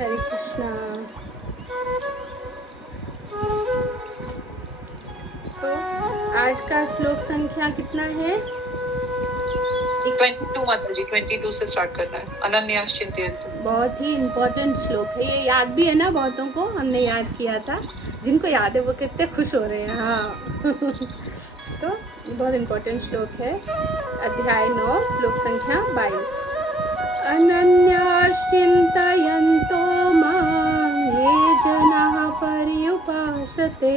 हरे कृष्णा। तो आज का श्लोक संख्या कितना है? 22 माता जी, 22 से स्टार्ट करना है। अनन्यास चिंतयन्तु। बहुत ही इम्पोर्टेंट श्लोक है ये, याद भी है ना बहुतों को, हमने याद किया था। जिनको याद है वो कितने खुश हो रहे हैं। हाँ तो बहुत इम्पोर्टेंट श्लोक है। अध्याय 9 श्लोक संख्या 22। अनन्याश्चिन्तयन्तो मां ये जनाः पर्युपासते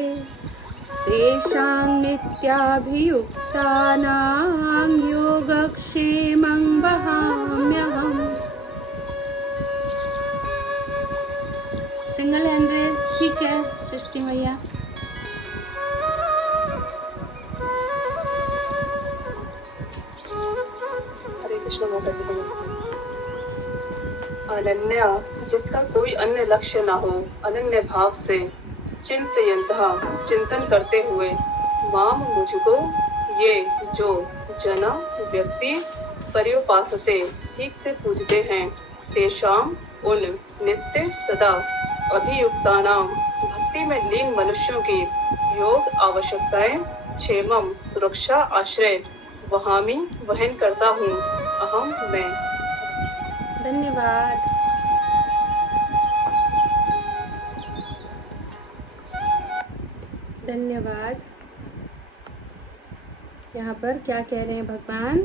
तेषां नित्याभियुक्तानां योगक्षेमं वहाम्यहम्। सिंगल हैंड रेस, ठीक है सृष्टि मैया। हरे कृष्ण माता जी। अनन्या, जिसका कोई अन्य लक्ष्य न हो, अनन्य भाव से चिंतयन्तः, चिंतन करते हुए, माम मुझको, ये जो जना व्यक्ति पर्युपासते ठीक से पूजते हैं, तेषाम उन नित्य सदा अभियुक्तानाम भक्ति में लीन मनुष्यों की योग आवश्यकताएं क्षेमम सुरक्षा आश्रय वहामी वहन करता हूँ अहम मैं। धन्यवाद। धन्यवाद। यहाँ पर क्या कह रहे हैं भगवान?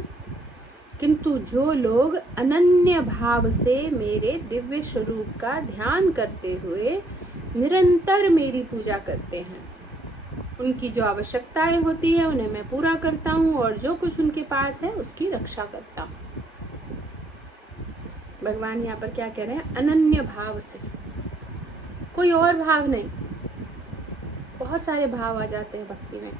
किंतु जो लोग अनन्य भाव से मेरे दिव्य स्वरूप का ध्यान करते हुए निरंतर मेरी पूजा करते हैं, उनकी जो आवश्यकताएं होती है उन्हें मैं पूरा करता हूँ और जो कुछ उनके पास है उसकी रक्षा करता हूँ। भगवान यहाँ पर क्या कह रहे हैं? अनन्य भाव से, कोई और भाव नहीं। बहुत सारे भाव आ जाते हैं भक्ति में,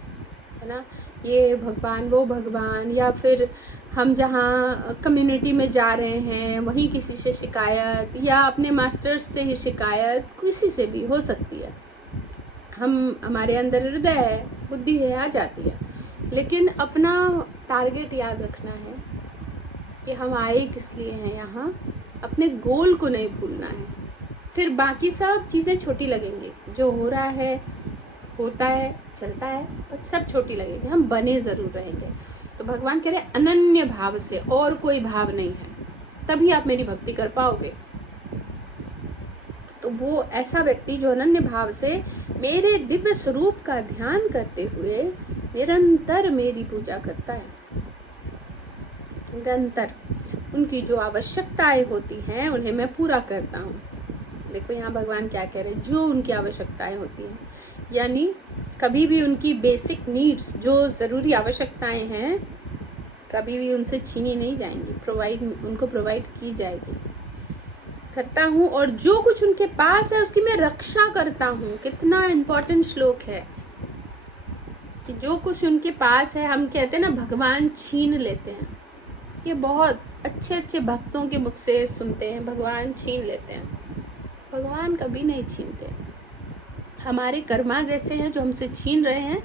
है ना, ये भगवान वो भगवान, या फिर हम जहाँ कम्युनिटी में जा रहे हैं वहीं किसी से शिकायत, या अपने मास्टर्स से ही शिकायत, किसी से भी हो सकती है। हमारे अंदर हृदय है, बुद्धि है, आ जाती है। लेकिन अपना टारगेट याद रखना है कि हम आए किस लिए हैं यहाँ, अपने गोल को नहीं भूलना है। फिर बाकी सब चीज़ें छोटी लगेंगी, जो हो रहा है होता है चलता है, पर सब छोटी लगेगी, हम बने ज़रूर रहेंगे। तो भगवान कह रहे अनन्य भाव से, और कोई भाव नहीं है, तभी आप मेरी भक्ति कर पाओगे। तो वो ऐसा व्यक्ति जो अनन्य भाव से मेरे दिव्य स्वरूप का ध्यान करते हुए निरंतर मेरी पूजा करता है, निरंतर उनकी जो आवश्यकताएं होती हैं उन्हें मैं पूरा करता हूँ। देखो यहाँ भगवान क्या कह रहे हैं, जो उनकी आवश्यकताएं होती हैं, यानी कभी भी उनकी बेसिक नीड्स, जो ज़रूरी आवश्यकताएं हैं, कभी भी उनसे छीनी नहीं जाएंगी, उनको प्रोवाइड की जाएगी, करता हूँ। और जो कुछ उनके पास है उसकी मैं रक्षा करता हूँ। कितना इम्पोर्टेंट श्लोक है कि जो कुछ उनके पास है, हम कहते हैं ना भगवान छीन लेते हैं, ये बहुत अच्छे अच्छे भक्तों के मुख से सुनते हैं, भगवान छीन लेते हैं। भगवान कभी नहीं छीनते। हमारे कर्मा जैसे हैं जो हमसे छीन रहे हैं,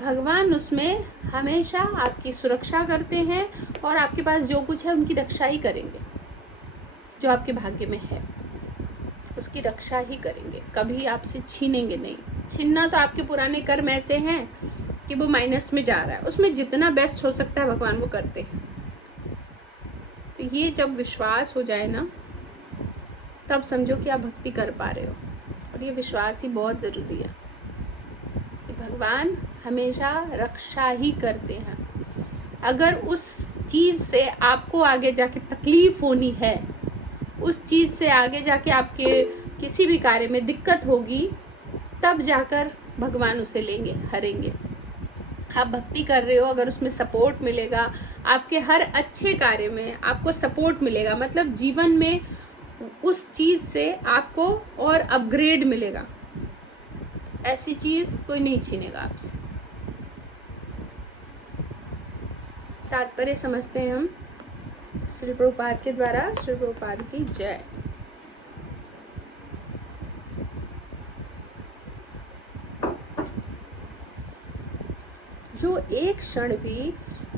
भगवान उसमें हमेशा आपकी सुरक्षा करते हैं और आपके पास जो कुछ है उनकी रक्षा ही करेंगे। जो आपके भाग्य में है उसकी रक्षा ही करेंगे, कभी आपसे छीनेंगे नहीं। छीनना तो आपके पुराने कर्म ऐसे हैं कि वो माइनस में जा रहा है, उसमें जितना बेस्ट हो सकता है भगवान वो करते हैं। तो ये जब विश्वास हो जाए ना, तब समझो कि आप भक्ति कर पा रहे हो। और ये विश्वास ही बहुत ज़रूरी है कि भगवान हमेशा रक्षा ही करते हैं। अगर उस चीज़ से आपको आगे जाके तकलीफ होनी है, उस चीज़ से आगे जाके आपके किसी भी कार्य में दिक्कत होगी, तब जाकर भगवान उसे लेंगे, हरेंगे। आप भक्ति कर रहे हो, अगर उसमें सपोर्ट मिलेगा, आपके हर अच्छे कार्य में आपको सपोर्ट मिलेगा, मतलब जीवन में उस चीज़ से आपको और अपग्रेड मिलेगा, ऐसी चीज़ कोई नहीं छीनेगा आपसे। तात्पर्य समझते हैं हम श्री प्रभुपाद के द्वारा। श्री प्रभुपाद की जय। जो एक क्षण भी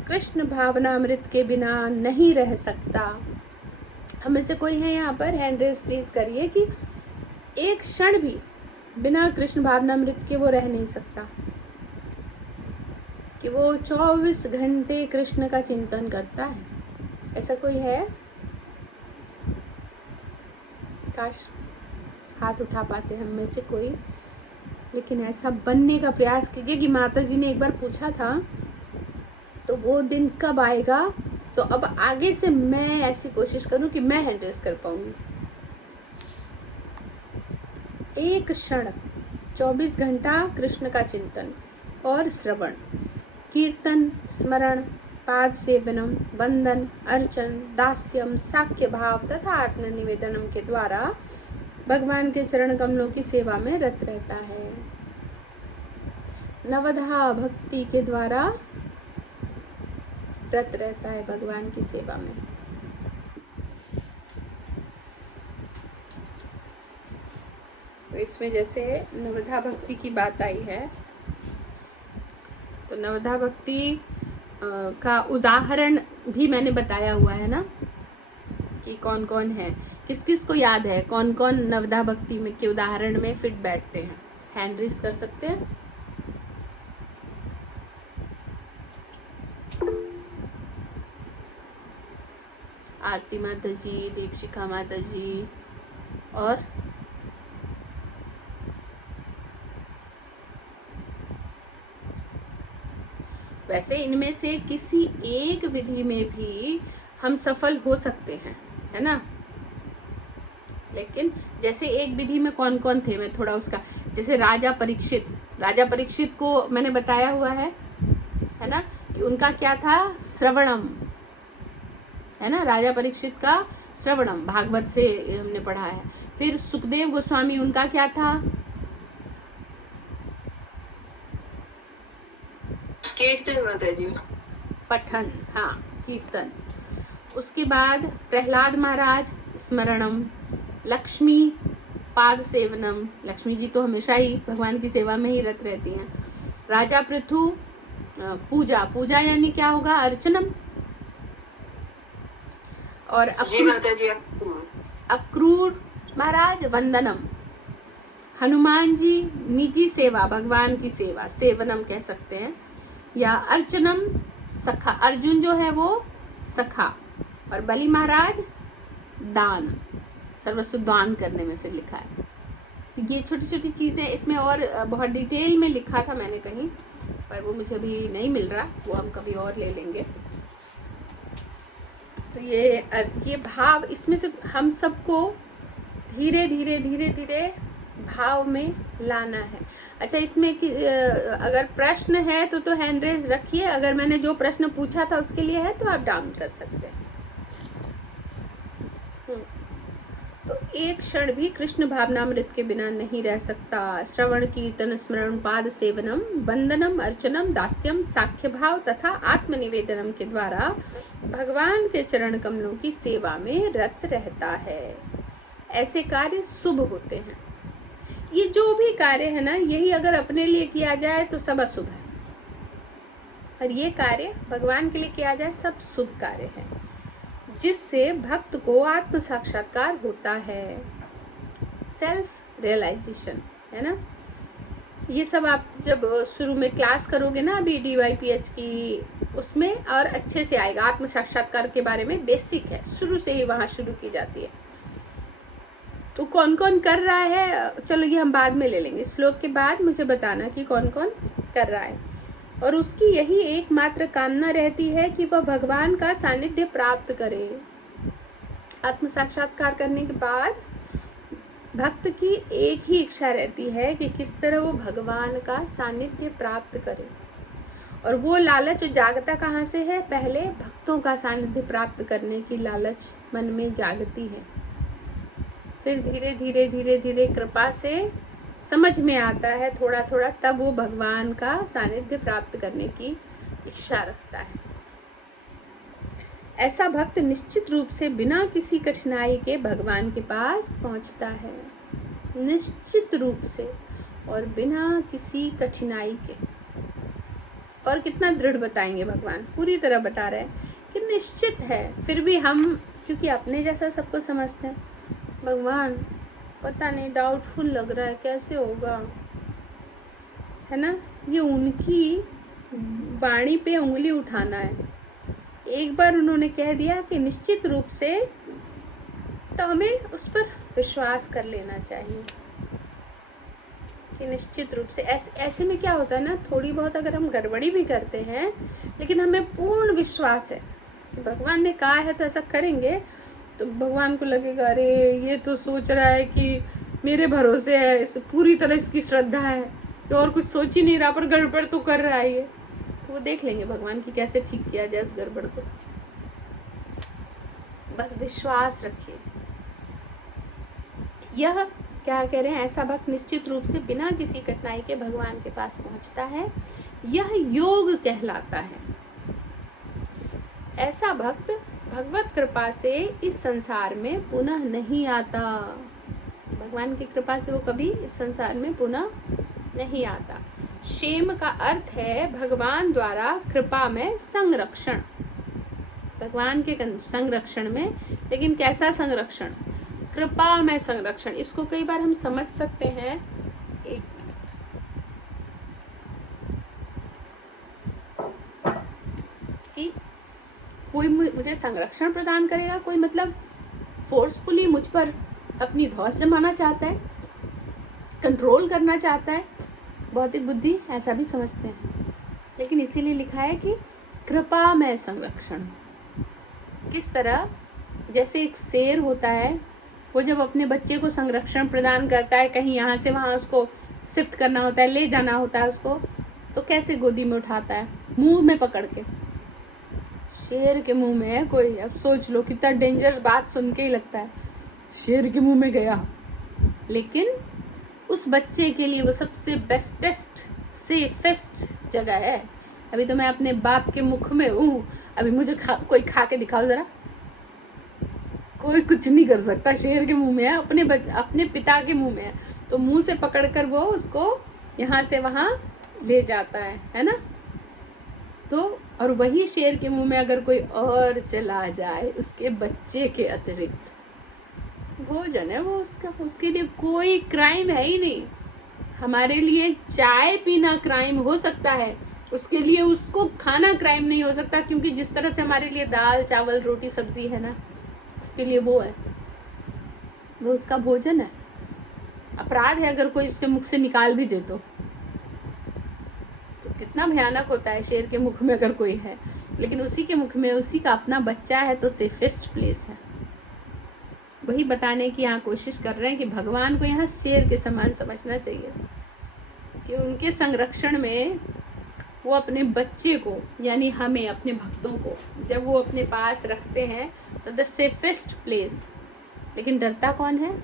कृष्ण भावनामृत के बिना नहीं रह सकता, हमें से कोई है यहाँ पर, हैंड रेज प्लीज करिए, कि एक क्षण भी बिना कृष्ण भावनामृत के वो रह नहीं सकता, कि वो 24 घंटे कृष्ण का चिंतन करता है। ऐसा कोई है? काश हाथ उठा पाते हम में से कोई, लेकिन ऐसा बनने का प्रयास कीजिए। कि माता जी ने एक बार पूछा था, तो वो दिन कब आएगा, तो अब आगे से मैं ऐसी कोशिश करूं कि मैं हैंडल कर पाऊंगी। एक क्षण 24 घंटा कृष्ण का चिंतन और श्रवण, कीर्तन, स्मरण, पाद सेवनम, वंदन, अर्चन, दास्यम, साख्य भाव तथा आत्मनिवेदनम के द्वारा भगवान के चरण कमलों की सेवा में रत रहता है। नवधा भक्ति के द्वारा रत रहता है भगवान की सेवा में। तो इसमें जैसे नवधा भक्ति की बात आई है, तो नवधा भक्ति का उदाहरण भी मैंने बताया हुआ है ना, कि कौन कौन है, किस किस को याद है कौन कौन नवधा भक्ति में के उदाहरण में फिट बैठते हैं। हैंड रेज कर सकते हैं। आरती माता जी, दीपशिखा माता जी, और वैसे इनमें से किसी एक विधि में भी हम सफल हो सकते हैं, है ना। लेकिन जैसे एक विधि में कौन कौन थे, मैं थोड़ा उसका, जैसे राजा परीक्षित को मैंने बताया हुआ है ना, कि उनका क्या था, श्रवणम, है ना। राजा परीक्षित का श्रवणम भागवत से हमने पढ़ा है। फिर सुखदेव गोस्वामी, उनका क्या था, कीर्तन, पठन, हाँ कीर्तन। उसके बाद प्रहलाद महाराज स्मरणम, लक्ष्मी पाद सेवनम, लक्ष्मी जी तो हमेशा ही भगवान की सेवा में ही रत रहती हैं। राजा पृथु पूजा यानी क्या होगा, अर्चनम। और अक्रूर महाराज वंदनम। हनुमान जी निजी सेवा, भगवान की सेवा, सेवनम कह सकते हैं, या अर्चनम सखा, अर्जुन जो है वो सखा। और बलि महाराज दान, सर्वस्व दान करने में फिर लिखा है। तो ये छोटी छोटी चीज़ें, इसमें और बहुत डिटेल में लिखा था मैंने कहीं, पर वो मुझे अभी नहीं मिल रहा, वो हम कभी और ले लेंगे। तो ये भाव, इसमें से हम सबको धीरे धीरे धीरे धीरे भाव में लाना है। अच्छा, इसमें कि अगर प्रश्न है तो हैंड रेज रखिए। अगर मैंने जो प्रश्न पूछा था उसके लिए है तो आप डाउन कर सकते हैं। तो एक क्षण भी कृष्ण भावनामृत के बिना नहीं रह सकता। श्रवण, कीर्तन, स्मरण, पाद सेवनम, वंदनम, अर्चनम, दास्यम, साख्य भाव तथा आत्मनिवेदनम के द्वारा भगवान के चरण कमलों की सेवा में रत रहता है। ऐसे कार्य शुभ होते हैं। ये जो भी कार्य है ना, यही अगर अपने लिए किया जाए तो सब अशुभ है, और ये कार्य भगवान के लिए किया जाए सब शुभ कार्य है, जिससे भक्त को आत्म साक्षात्कार होता है, सेल्फ रियलाइजेशन, है ना। ये सब आप जब शुरू में क्लास करोगे ना अभी DYPH की, उसमें और अच्छे से आएगा। आत्म साक्षात्कार के बारे में बेसिक है, शुरू से ही वहाँ शुरू की जाती है। तो कौन कौन कर रहा है, चलो ये हम बाद में ले लेंगे। श्लोक के बाद मुझे बताना कि कौन कौन कर रहा है। और उसकी यही एकमात्र कामना रहती है कि वह भगवान का सानिध्य प्राप्त करे। आत्म साक्षात्कार करने के बाद भक्त की एक ही इच्छा रहती है कि किस तरह वो भगवान का सानिध्य प्राप्त करे। और वो लालच जागता कहाँ से है, पहले भक्तों का सानिध्य प्राप्त करने की लालच मन में जागती है। फिर धीरे धीरे धीरे धीरे कृपा से समझ में आता है थोड़ा थोड़ा, तब वो भगवान का सानिध्य प्राप्त करने की इच्छा रखता है। ऐसा भक्त निश्चित रूप से बिना किसी कठिनाई के भगवान के पास पहुंचता है, निश्चित रूप से और बिना किसी कठिनाई के। और कितना दृढ़ बताएंगे भगवान, पूरी तरह बता रहे हैं कि निश्चित है। फिर भी हम क्योंकि अपने जैसा सबको समझते हैं। भगवान पता नहीं, डाउटफुल लग रहा है, कैसे होगा, है ना। ये उनकी वाणी पे उंगली उठाना है। एक बार उन्होंने कह दिया कि निश्चित रूप से, तो हमें उस पर विश्वास कर लेना चाहिए कि निश्चित रूप से। ऐसे में क्या होता है ना, थोड़ी बहुत अगर हम गड़बड़ी भी करते हैं, लेकिन हमें पूर्ण विश्वास है कि भगवान ने कहा है तो ऐसा करेंगे, तो भगवान को लगेगा अरे ये तो सोच रहा है कि मेरे भरोसे है, इस पूरी तरह इसकी श्रद्धा है, तो और कुछ सोच ही नहीं रहा, पर गड़बड़ तो कर रहा है ये। तो वो देख लेंगे भगवान की कैसे ठीक किया जाए उस गड़बड़ को। बस विश्वास रखिए। यह क्या कह रहे हैं, ऐसा भक्त निश्चित रूप से बिना किसी कठिनाई के भगवान के पास पहुंचता है, यह योग कहलाता है। ऐसा भक्त भगवत कृपा से इस संसार में पुनः नहीं आता। भगवान की कृपा से वो कभी इस संसार में पुनः नहीं आता। क्षेम का अर्थ है भगवान द्वारा कृपा में संरक्षण। भगवान के संरक्षण में, लेकिन कैसा संरक्षण, कृपा में संरक्षण। इसको कई बार हम समझ सकते हैं, एक कि कोई मुझे संरक्षण प्रदान करेगा, कोई मतलब फोर्सफुली मुझ पर अपनी धौंस जमाना चाहता है, कंट्रोल करना चाहता है। भौतिक बुद्धि ऐसा भी समझते हैं, लेकिन इसीलिए लिखा है कि कृपा में संरक्षण। किस तरह, जैसे एक शेर होता है, वो जब अपने बच्चे को संरक्षण प्रदान करता है, कहीं यहाँ से वहाँ उसको शिफ्ट करना होता है, ले जाना होता है उसको, तो कैसे गोदी में उठाता है, मुंह में पकड़ के। शेर के मुंह में है कोई, अब सोच लो कितना डेंजरस बात सुन के ही लगता है, शेर के मुंह में गया, लेकिन उस बच्चे के लिए वो सबसे बेस्टेस्ट सेफेस्ट जगह है। अभी तो मैं अपने बाप के मुख में हूँ, अभी मुझे कोई खा के दिखाओ जरा, कोई कुछ नहीं कर सकता। शेर के मुंह में है, अपने पिता के मुंह में है, तो मुंह से पकड़कर वो उसको यहाँ से वहाँ ले जाता है ना। तो और वही शेर के मुंह में अगर कोई और चला जाए उसके बच्चे के अतिरिक्त, भोजन है वो उसका, उसके लिए कोई क्राइम है ही नहीं। हमारे लिए चाय पीना क्राइम हो सकता है, उसके लिए उसको खाना क्राइम नहीं हो सकता, क्योंकि जिस तरह से हमारे लिए दाल चावल रोटी सब्जी है ना, उसके लिए वो है, वो उसका भोजन है। अपराध है अगर कोई उसके मुख से निकाल भी दे तो कितना भयानक होता है शेर के मुख में अगर कोई है, लेकिन उसी के मुख में उसी का अपना बच्चा है, तो सेफेस्ट प्लेस है। वही बताने की यहाँ कोशिश कर रहे हैं कि भगवान को यहाँ शेर के समान समझना चाहिए, कि उनके संरक्षण में वो अपने बच्चे को, यानी हमें, अपने भक्तों को जब वो अपने पास रखते हैं, तो द सेफेस्ट प्लेस। लेकिन डरता कौन है,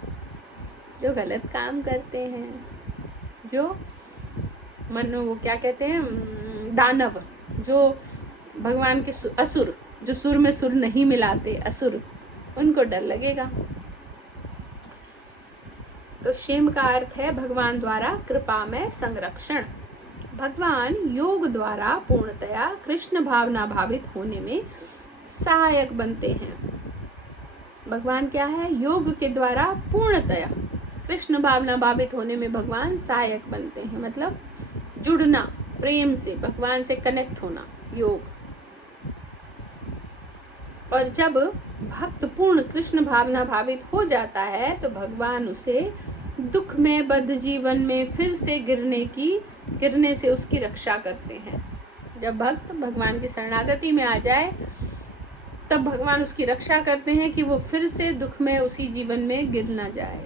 जो गलत काम करते हैं, जो वो क्या कहते हैं, दानव, जो भगवान के असुर, जो सुर में सुर नहीं मिलाते, असुर, उनको डर लगेगा। तो क्षेम का अर्थ है भगवान द्वारा कृपा में संरक्षण। भगवान योग द्वारा पूर्णतया कृष्ण भावना भावित होने में सहायक बनते हैं। भगवान क्या है, योग के द्वारा पूर्णतया कृष्ण भावना भावित होने में भगवान सहायक बनते हैं, मतलब जुड़ना, प्रेम से भगवान से कनेक्ट होना, योग। और जब भक्त पूर्ण कृष्ण भावना भावित हो जाता है, तो भगवान उसे दुख में बद्ध जीवन में फिर से गिरने से उसकी रक्षा करते हैं। जब भक्त भगवान की शरणागति में आ जाए, तब भगवान उसकी रक्षा करते हैं कि वो फिर से दुख में उसी जीवन में गिर ना जाए,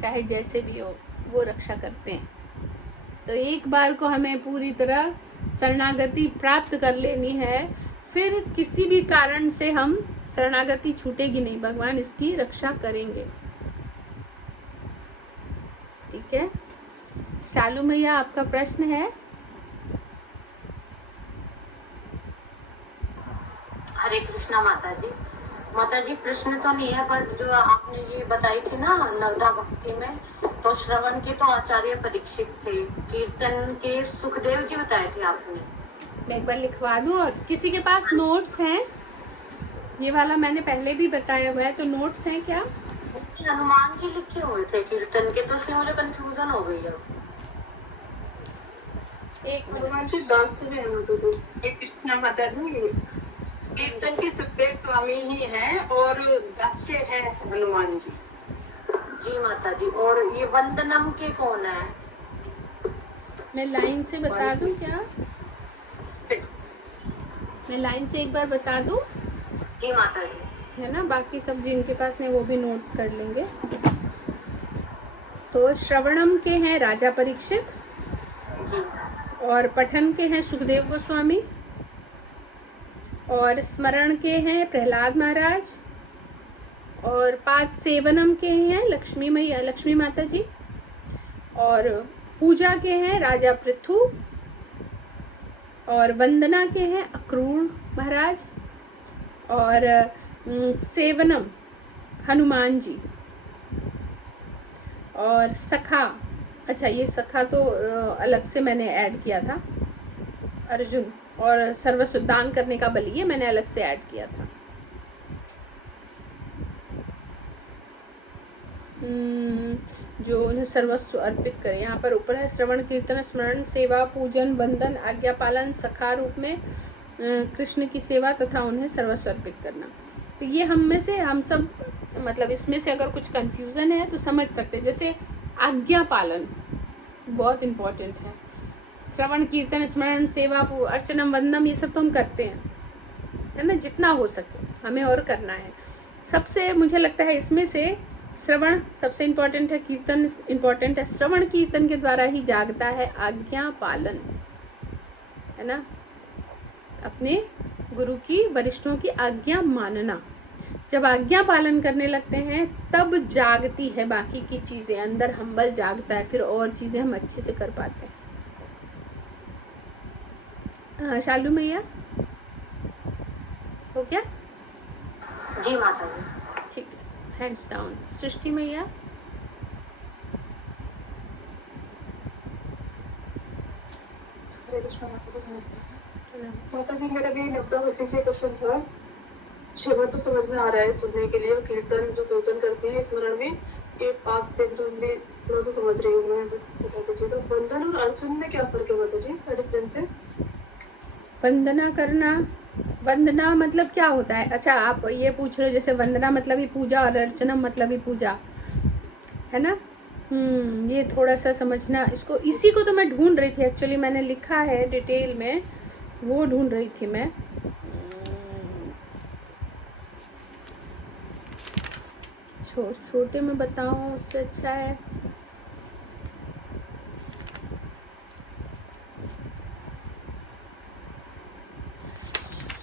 चाहे जैसे भी हो, वो रक्षा करते हैं। तो एक बार को हमें पूरी तरह शरणागति प्राप्त कर लेनी है, फिर किसी भी कारण से हम शरणागति छूटेगी नहीं, भगवान इसकी रक्षा करेंगे। ठीक है, शालू मैया आपका प्रश्न है। हरे कृष्णा माता जी। माता जी प्रश्न तो नहीं है, पर जो आपने ये बताई थी ना नवदा भक्ति में, तो श्रवण के तो आचार्य परीक्षित थे, कीर्तन के सुखदेव जी बताए थे आपने। मैं एक बार लिखवा दूं, और किसी के पास नोट्स हैं? ये वाला मैंने पहले भी बताया हुआ है, तो नोट्स हैं क्या? हनुमान जी लिखे हुए थे कीर्तन के, तो इसलिए मुझे कंफ्यूजन हो गई है। एक मिनट। हनुमान जी दास तो है माता जी। ये कृष्ण माता जी कीर्तन की सुखदेव स्वामी ही है और दास्य है हनुमान जी। जी माता जी। और ये वंदनम के कौन है? मैं लाइन से बता दूं क्या? मैं लाइन से एक बार बता दूं, जी माता जी। है ना? बाकी सब जिनके पास नहीं वो भी नोट कर लेंगे। तो श्रवणम के हैं राजा परीक्षित, जी। और पठन के हैं सुखदेव गोस्वामी, और स्मरण के हैं प्रहलाद महाराज, और पाद सेवनम के हैं लक्ष्मी माता जी, और पूजा के हैं राजा पृथु, और वंदना के हैं अक्रूर महाराज, और सेवनम हनुमान जी, और सखा, अच्छा ये सखा तो अलग से मैंने ऐड किया था, अर्जुन, और सर्वस्व दान करने का बलि ये मैंने अलग से ऐड किया था। जो उन्हें सर्वस्व अर्पित करे, यहाँ पर ऊपर है श्रवण कीर्तन स्मरण सेवा पूजन वंदन आज्ञा पालन सखा रूप में कृष्ण की सेवा तथा उन्हें सर्वस्व अर्पित करना। तो ये हम में से हम सब, मतलब इसमें से अगर कुछ कंफ्यूजन है तो समझ सकते हैं। जैसे आज्ञा पालन बहुत इम्पोर्टेंट है, श्रवण कीर्तन स्मरण सेवा अर्चनम वंदनम ये सब तो हम करते हैं, है ना, जितना हो सके हमें और करना है। सबसे मुझे लगता है इसमें से श्रवण सबसे इम्पोर्टेंट है, कीर्तन इम्पोर्टेंट है। श्रवण कीर्तन के द्वारा ही जागता है आज्ञा पालन, है ना, अपने गुरु की वरिष्ठों की आज्ञा मानना। जब आज्ञा पालन करने लगते हैं तब जागती है बाकी की चीजें, अंदर हम्बल जागता है, फिर और चीजें हम अच्छे से कर पाते हैं। शालू मैया हो गया? जी माता जी। ठीक है, हैंड्स डाउन। सृष्टि मैया? हरे कृष्ण माता जी, मेरा भी 90 से क्वेश्चन था। श्रीमत तो समझ में आ रहा है सुनने के लिए, कीर्तन जो कीर्तन करते हैं स्मरण में ये पाक से भी थोड़ा सा समझ रही हूँ मैं, बता दीजिएगा। वंदन और अर्चन में क्या फर्क है माता जी, क्या डिफरेंस है? वंदना करना, वंदना मतलब क्या होता है? अच्छा आप ये पूछ रहे हो, जैसे वंदना मतलब ही पूजा और अर्चना मतलब ही पूजा, है ना? ये थोड़ा सा समझना इसको, इसी को तो मैं ढूंढ रही थी एक्चुअली, मैंने लिखा है डिटेल में, वो ढूंढ रही थी मैं। छोटे में बताऊं उससे अच्छा है।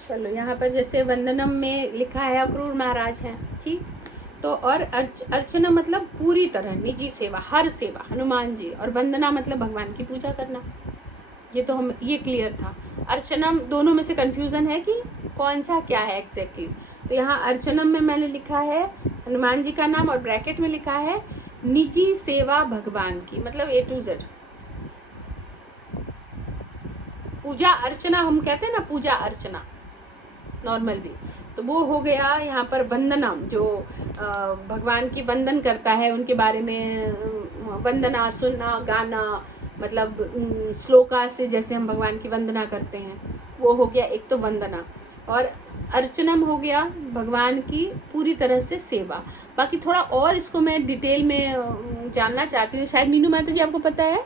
चलो यहाँ पर जैसे वंदनम में लिखा है अक्रूर महाराज हैं, ठीक, तो और अर्चना मतलब पूरी तरह निजी सेवा, हर सेवा हनुमान जी, और वंदना मतलब भगवान की पूजा करना। ये तो हम, ये क्लियर था। अर्चनम दोनों में से कंफ्यूजन है कि कौन सा क्या है एग्जैक्टली। तो यहाँ अर्चनम में मैंने लिखा है हनुमान जी का नाम और ब्रैकेट में लिखा है निजी सेवा भगवान की, मतलब A to Z। पूजा अर्चना हम कहते हैं ना, पूजा अर्चना नॉर्मल भी, तो वो हो गया। यहाँ पर वंदना जो भगवान की वंदन करता है, उनके बारे में वंदना सुनना गाना, मतलब श्लोका से जैसे हम भगवान की वंदना करते हैं, वो हो गया एक तो वंदना। और अर्चनम हो गया भगवान की पूरी तरह से सेवा। बाकी थोड़ा और इसको मैं डिटेल में जानना चाहती हूँ, शायद मीनू माता जी आपको पता है?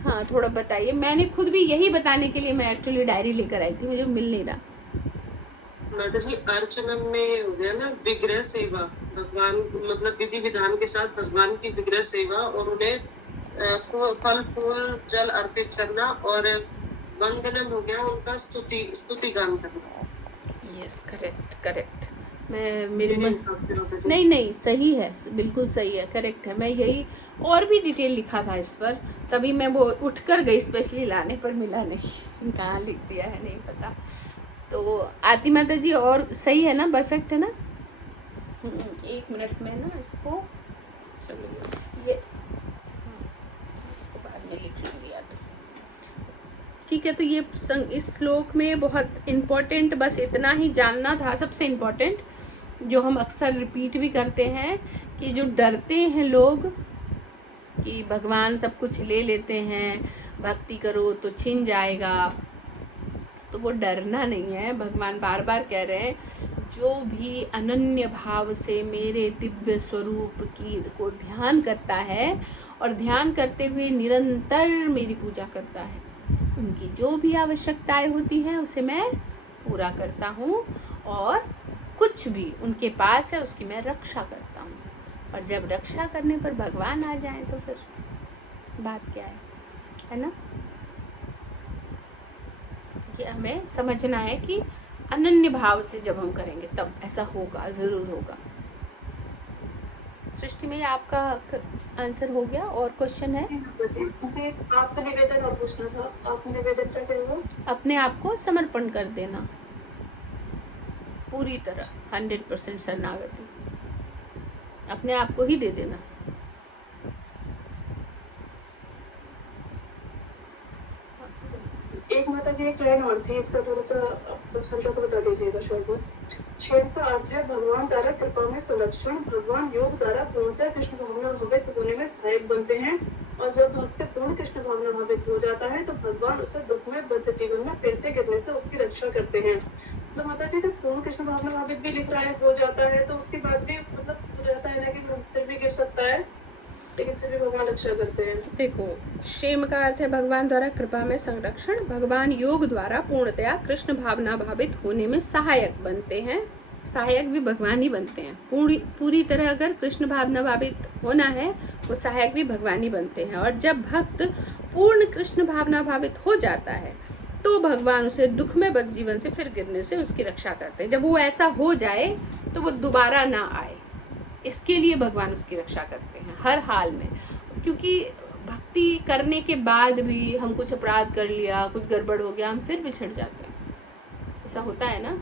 हाँ थोड़ा बताइए। मैंने खुद भी यही बताने के लिए मैं एक्चुअली डायरी लेकर आई थी, मुझे मिल नहीं रहा। माता जी अर्चनम में हो गया ना विग्रह सेवा, भगवान मतलब विधि विधान के साथ भगवान की विग्रह सेवा, और उन्हें फल फूल जल अर्पित करना, और वंदनम हो गया उनका स्तुति गान करना। Yes correct. मैं मेरे नहीं सही है, बिल्कुल सही है, करेक्ट है। मैं यही और भी डिटेल लिखा था इस पर, तभी मैं वो उठ कर गई स्पेशली लाने, पर मिला नहीं, कहाँ लिख दिया है नहीं पता। तो आरती माता जी और सही है ना, परफेक्ट है ना? 1 मिनट में ना इसको, चलो ये इसको बाद में लिख लूँगी याद। ठीक है, तो ये इस श्लोक में बहुत इम्पोर्टेंट बस इतना ही जानना था, सबसे इम्पोर्टेंट जो हम अक्सर रिपीट भी करते हैं कि जो डरते हैं लोग कि भगवान सब कुछ ले लेते हैं, भक्ति करो तो छिन जाएगा, तो वो डरना नहीं है। भगवान बार बार कह रहे हैं जो भी अनन्य भाव से मेरे दिव्य स्वरूप की को ध्यान करता है और ध्यान करते हुए निरंतर मेरी पूजा करता है, उनकी जो भी आवश्यकताएं होती हैं उसे मैं पूरा करता हूँ और कुछ भी उनके पास है उसकी मैं रक्षा करता हूँ। और जब रक्षा करने पर भगवान आ जाए तो फिर बात क्या है ना? कि हमें समझना है कि अनन्य भाव से जब हम करेंगे तब ऐसा होगा, जरूर होगा। सृष्टि में आपका आंसर हो गया और क्वेश्चन है? मुझे आपका निवेदन और पूछना था। आपने निवेदन क्या करेंगे? अपने आप को समर्पण कर देना पूरी तरह, 100% शरणागति अपने आप को ही दे देना। एक माता जी एक लाइन और थी, इसका थोड़ा सा बस हल्का सा बता दीजिएगा शॉर्ट। शेर का अर्थ है भगवान द्वारा कृपा में संरक्षण, भगवान योग द्वारा पूर्णतः कृष्ण भावना भावित होने में सहायक बनते हैं, और जब भक्त पूर्ण कृष्ण भावना भावित हो जाता है तो भगवान उसे दुख में बद्ध जीवन में फिर से गिरने से उसकी रक्षा करते हैं। तो माता जी जब पूर्ण कृष्ण भावना भावित भी लिख रहा है हो जाता है तो उसके बाद भी मतलब हो जाता है ना कि फिर भी गिर सकता है, लेकिन फिर भी भगवान रक्षा करते हैं। देखो, क्षेम का अर्थ है भगवान द्वारा कृपा में संरक्षण, भगवान योग द्वारा पूर्णतया कृष्ण भावना भावित होने में सहायक बनते हैं। सहायक भी भगवान ही बनते हैं। पूरी तरह अगर कृष्ण भावना भावित होना है वो सहायक भी भगवान ही बनते हैं। और जब भक्त पूर्ण कृष्ण भावना भावित हो जाता है तो भगवान उसे दुख में बद्ध जीवन से फिर गिरने से उसकी रक्षा करते हैं। जब वो ऐसा हो जाए तो वो दोबारा ना आए, इसके लिए भगवान उसकी रक्षा करते हैं हर हाल में। क्योंकि भक्ति करने के बाद भी हम कुछ अपराध कर लिया, कुछ गड़बड़ हो गया, हम फिर बिछड़ जाते हैं। ऐसा होता है ना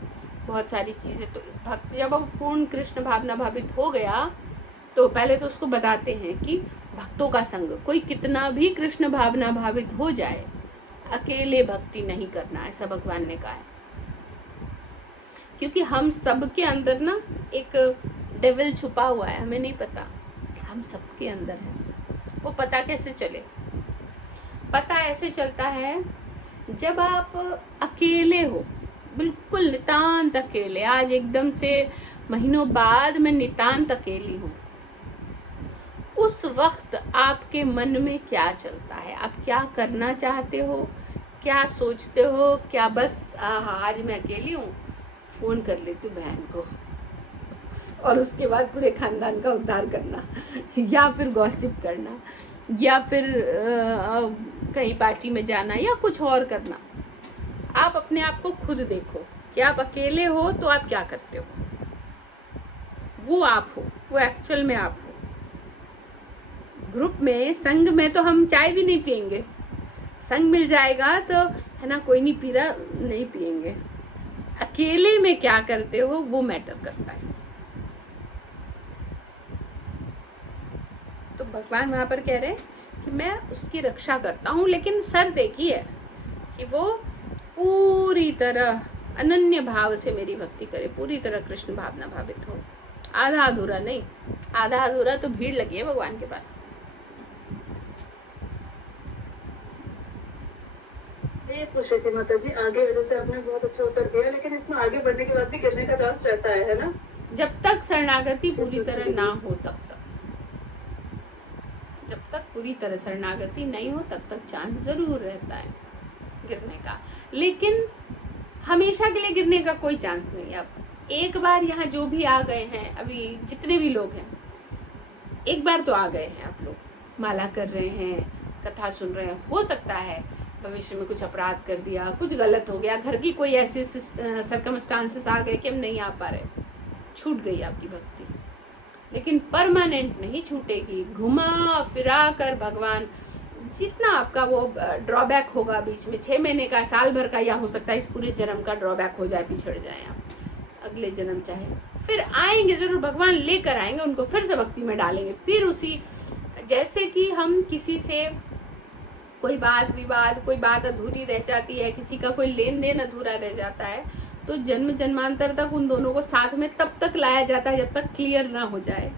बहुत सारी चीज़ें। तो भक्त जब वो पूर्ण कृष्ण भावना भावित हो गया तो पहले तो उसको बताते हैं कि भक्तों का संग, कोई कितना भी कृष्ण भावना भावित हो जाए अकेले भक्ति नहीं करना, ऐसा भगवान ने कहा है। क्योंकि हम सबके अंदर ना एक डेविल छुपा हुआ है, हमें नहीं पता हम सबके अंदर है। वो पता कैसे चले? पता ऐसे चलता है जब आप अकेले हो, बिल्कुल नितांत अकेले। आज एकदम से महीनों बाद मैं नितांत अकेली हूँ, उस वक्त आपके मन में क्या चलता है, आप क्या करना चाहते हो, क्या सोचते हो? क्या बस आज मैं अकेली हूँ, फोन कर लेती हूँ बहन को और उसके बाद पूरे खानदान का उद्धार करना, या फिर गॉसिप करना, या फिर कहीं पार्टी में जाना, या कुछ और करना। आप अपने आप को खुद देखो कि आप अकेले हो तो आप क्या करते हो। वो आप हो, वो एक्चुअल में आप हो। ग्रुप में, संग में तो हम चाय भी नहीं पियेंगे, संग मिल जाएगा तो है ना, कोई नहीं पी रहा, नहीं पियेंगे। अकेले में क्या करते हो वो मैटर करता है। तो भगवान वहां पर कह रहे हैं कि मैं उसकी रक्षा करता हूँ, लेकिन शर्त एक ही है कि वो पूरी तरह अनन्य भाव से मेरी भक्ति करे, पूरी तरह कृष्ण भावना भावित हो। आधा अधूरा नहीं, आधा अधूरा तो भीड़ लगी है भगवान के पास। ये पूछ रही थी माता जी, आगे वजह से आपने बहुत अच्छा उत्तर दिया, लेकिन इसमें आगे बढ़ने के बाद भी गिरने का चांस रहता है ना? जब तक शरणागति पूरी तरह ना हो तब तक, जब तक पूरी तरह शरणागति नहीं हो तब तक चांस जरूर रहता है गिरने का। लेकिन हमेशा के लिए गिरने का कोई चांस नहीं है। अब एक बार यहाँ जो भी आ गए हैं, अभी जितने भी लोग हैं, एक बार तो आ गए हैं, आप लोग माला कर रहे हैं, कथा सुन रहे हैं, हो सकता है भविष्य में कुछ अपराध कर दिया, कुछ गलत हो गया, घर की कोई ऐसे सर्कमस्टांसेस आ गए कि हम नहीं आ पा रहे, छूट गई आपकी भक्ति। लेकिन परमानेंट नहीं छूटेगी। घुमा फिरा कर भगवान, जितना आपका वो ड्रॉबैक होगा बीच में, 6 महीने का, साल भर का, या हो सकता है इस पूरे जन्म का ड्रॉबैक हो जाए, पिछड़ जाए आप, अगले जन्म चाहे, फिर आएंगे जरूर, भगवान लेकर आएंगे उनको, फिर से भक्ति में डालेंगे। फिर उसी, जैसे कि हम किसी से कोई वाद विवाद, कोई बात अधूरी रह जाती है, किसी का कोई लेन देन अधूरा रह जाता है, तो जन्म जन्मांतर तक उन दोनों को साथ में तब तक लाया जाता है जब तक क्लियर ना हो जाए,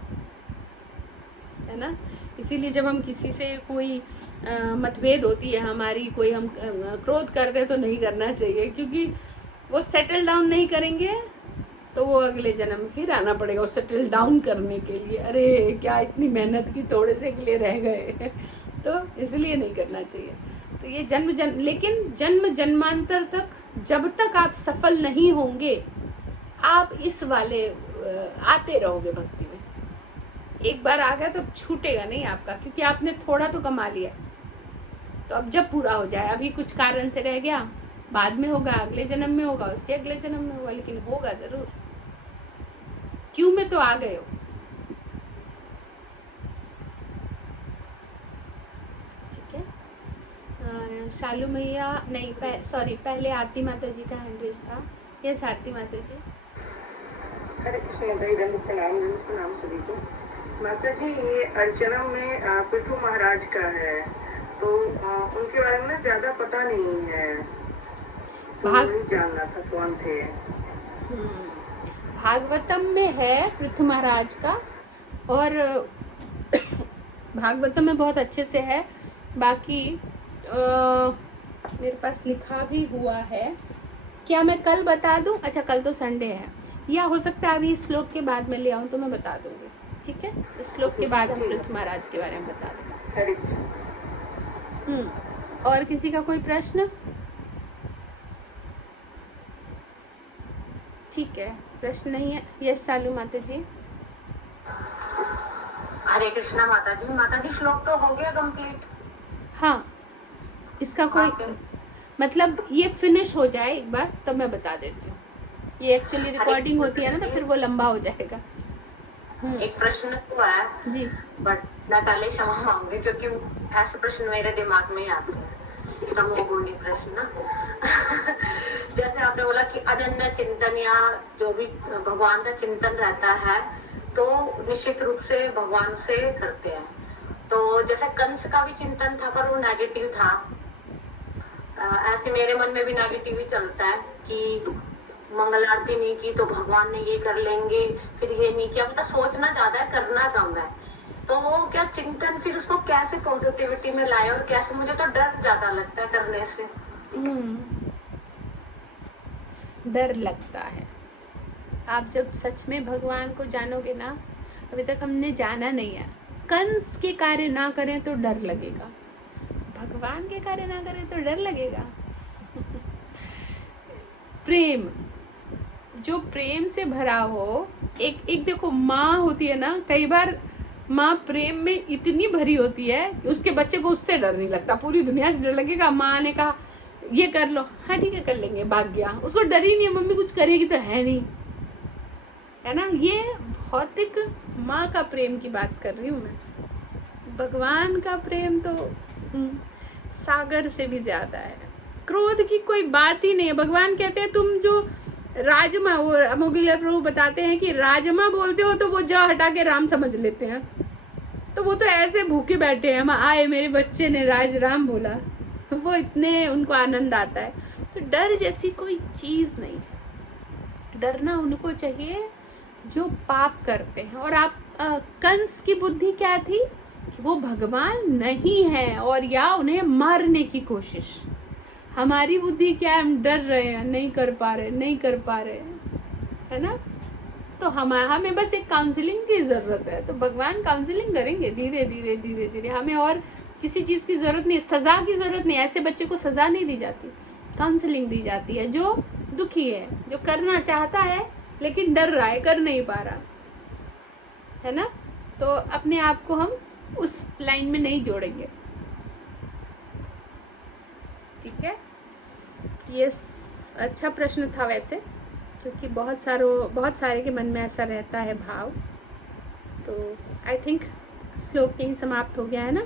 है ना। इसीलिए जब हम किसी से कोई मतभेद होती है हमारी, कोई हम क्रोध करते हैं तो नहीं करना चाहिए, क्योंकि वो सेटल डाउन नहीं करेंगे तो वो अगले जन्म में फिर आना पड़ेगा वो सेटल डाउन करने के लिए। अरे क्या इतनी मेहनत की, थोड़े से के लिए रह गए तो इसलिए नहीं करना चाहिए। तो ये लेकिन जन्म जन्मांतर तक जब तक आप सफल नहीं होंगे, आप इस वाले आते रहोगे भक्ति में। एक बार आ गया तो छूटेगा नहीं आपका, क्योंकि आपने थोड़ा तो कमा लिया। तो अब जब पूरा हो जाए, अभी कुछ कारण से रह गया, बाद में होगा, अगले जन्म में होगा, उसके अगले जन्म में होगा, लेकिन होगा जरूर। क्यों में तो आ गए हो। ठीक है। शालू मैया नहीं, पहले आरती माता जी का हैंड रेस था। यस आरती माता जी। हरे कृष्ण माता जी, प्रणाम सभी को। माता जी, ये अर्चना में पृथु महाराज का है, तो उनके बारे में ज्यादा पता नहीं है, तो जानना था कौन थे। भागवतम में है पृथु महाराज का, और भागवतम में बहुत अच्छे से है। बाकी मेरे पास लिखा भी हुआ है। क्या मैं कल बता दूं? अच्छा, कल तो संडे है, या हो सकता है अभी इस श्लोक के बाद में ले आऊं तो मैं बता दूंगी। ठीक है, इस श्लोक के बाद हम पृथु महाराज के बारे में बता देंगे। और किसी का कोई प्रश्न? ठीक है, प्रश्न नहीं है। यस सालू माता जी। हरे कृष्णा माता जी। माता जी, श्लोक तो हो गया कंप्लीट? हाँ, इसका कोई मतलब ये फिनिश हो जाए एक बार तब मैं बता देती हूँ। ये एक्चुअली रिकॉर्डिंग होती है ना, तो फिर वो लंबा हो जाएगा। एक प्रश्न तो है जी, बट मैं पहले क्षमा मांगती, क्योंकि ऐसे प्रश्न मेरे दिमाग में ही आते हैं, एकदम मोगुनी प्रश्न। जैसे आपने बोला कि अनन्य चिंतन, या जो भी भगवान का चिंतन रहता है तो निश्चित रूप से भगवान से करते हैं। तो जैसे कंस का भी चिंतन था पर वो नेगेटिव था, ऐसे मेरे मन में भी नेगेटिव ही चलता है कि मंगल आरती नहीं की तो भगवान ने ये कर लेंगे, फिर ये नहीं किया, मतलब सोचना ज्यादा है, करना कम है। तो वो क्या चिंतन, फिर उसको कैसे पॉजिटिविटी में लाए, और कैसे, मुझे तो डर ज्यादा लगता है करने से। डर लगता है। आप जब सच में भगवान को जानोगे ना, अभी तक हमने जाना नहीं है, कंस के कार्य ना करें तो डर लगेगा, भगवान के कार्य ना करें तो डर लगेगा। प्रेम, जो प्रेम से भरा हो, एक देखो माँ होती है ना, कई बार माँ प्रेम में इतनी भरी होती है कि उसके बच्चे को उससे डर नहीं लगता, पूरी दुनिया से डर लगेगा। माँ ने कहा ये कर लो, हाँ ठीक है कर लेंगे, भाग गया, उसको डर ही नहीं है, मम्मी कुछ करेगी तो है नहीं, है ना। ये भौतिक माँ का प्रेम की बात कर रही हूँ मैं। भगवान का प्रेम तो सागर से भी ज्यादा है, क्रोध की कोई बात ही नहीं है। भगवान कहते हैं तुम जो राजमा, वो मुगल प्रभु बताते हैं कि राजमा बोलते हो तो वो जा हटा के राम समझ लेते हैं, तो वो तो ऐसे भूखे बैठे हैं, हम आए मेरे बच्चे ने राज राम बोला, वो इतने उनको आनंद आता है। तो डर जैसी कोई चीज नहीं है, डरना उनको चाहिए जो पाप करते हैं। और आप कंस की बुद्धि क्या थी कि वो भगवान नहीं है, और या उन्हें मारने की कोशिश। हमारी बुद्धि क्या है, हम डर रहे हैं, नहीं कर पा रहे, है ना। तो हमें बस एक काउंसलिंग की जरूरत है, तो भगवान काउंसलिंग करेंगे धीरे धीरे धीरे धीरे। हमें और किसी चीज की जरूरत नहीं, सजा की जरूरत नहीं। ऐसे बच्चे को सजा नहीं दी जाती, काउंसलिंग दी जाती है। जो दुखी है, जो करना चाहता है लेकिन डर रहा है, कर नहीं पा रहा है ना, तो अपने आप को हम उस लाइन में नहीं जोड़ेंगे। ठीक है, ये अच्छा प्रश्न था वैसे, क्योंकि बहुत सारे के मन में ऐसा रहता है भाव। तो आई थिंक श्लोक यहीं समाप्त हो गया है ना।